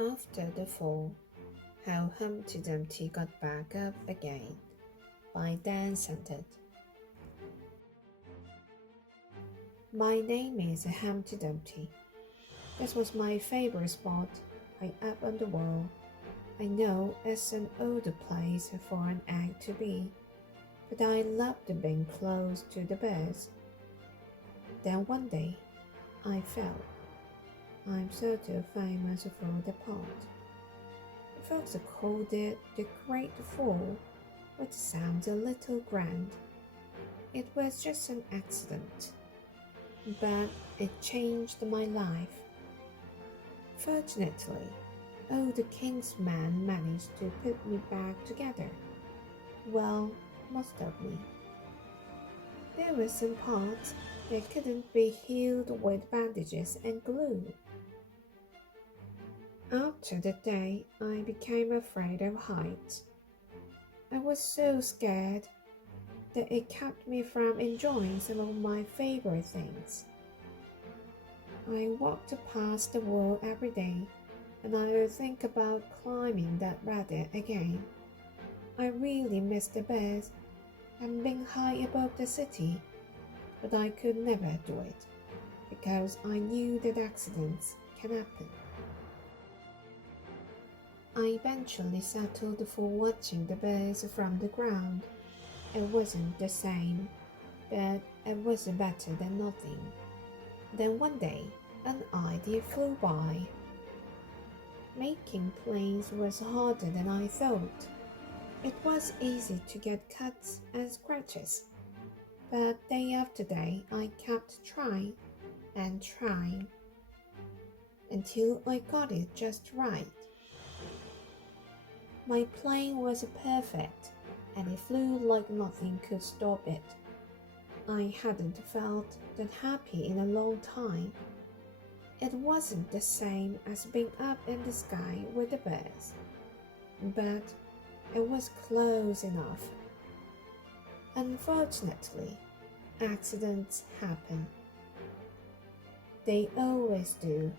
After the Fall, How Humpty Dumpty Got Back Up Again by Santat. My name is Humpty Dumpty. This was my favorite spot, high up on the wall. I know it's an older place for an egg to be, but I loved being close to the birds. Then one day, I fell. I'm sort of famous for the part. Folks called it the Great Fall, which sounds a little grand. It was just an accident, but it changed my life. Fortunately, the king's man managed to put me back together. Well, most of me. There were some parts that couldn't be healed with bandages and glue. After that day, I became afraid of heights. I was so scared that it kept me from enjoying some of my favorite things. I walked past the wall every day, and I would think about climbing that ladder again. I really missed the birds and being high above the city, but I could never do it because I knew that accidents can happen. I eventually settled for watching the birds from the ground. It wasn't the same, but it was better than nothing. Then one day, an idea flew by. Making planes was harder than I thought. It was easy to get cuts and scratches, but day after day I kept trying and trying until I got it just right. My plane was perfect, and it flew like nothing could stop it. I hadn't felt that happy in a long time. It wasn't the same as being up in the sky with the birds, but it was close enough. Unfortunately, accidents happen. They always do.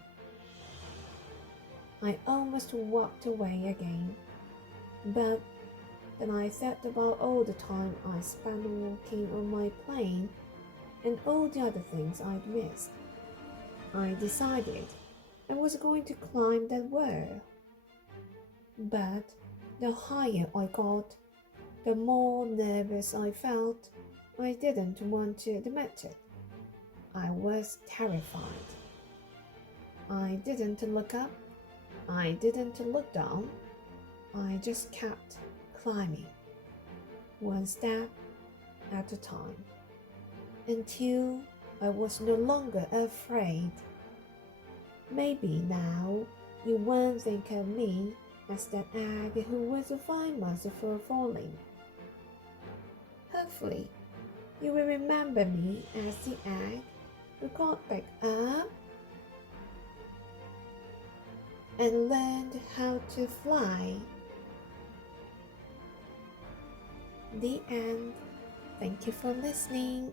I almost walked away again. But then I thought about all the time I spent walking on my plane and all the other things I'd missed. I decided I was going to climb that wall. But the higher I got, the more nervous I felt. I didn't want to admit it. I was terrified. I didn't look up. I didn't look down. I just kept climbing, one step at a time, until I was no longer afraid. Maybe now you won't think of me as that egg who was famous for falling. Hopefully, you will remember me as the egg who got back up and learned how to fly. The end. Thank you for listening.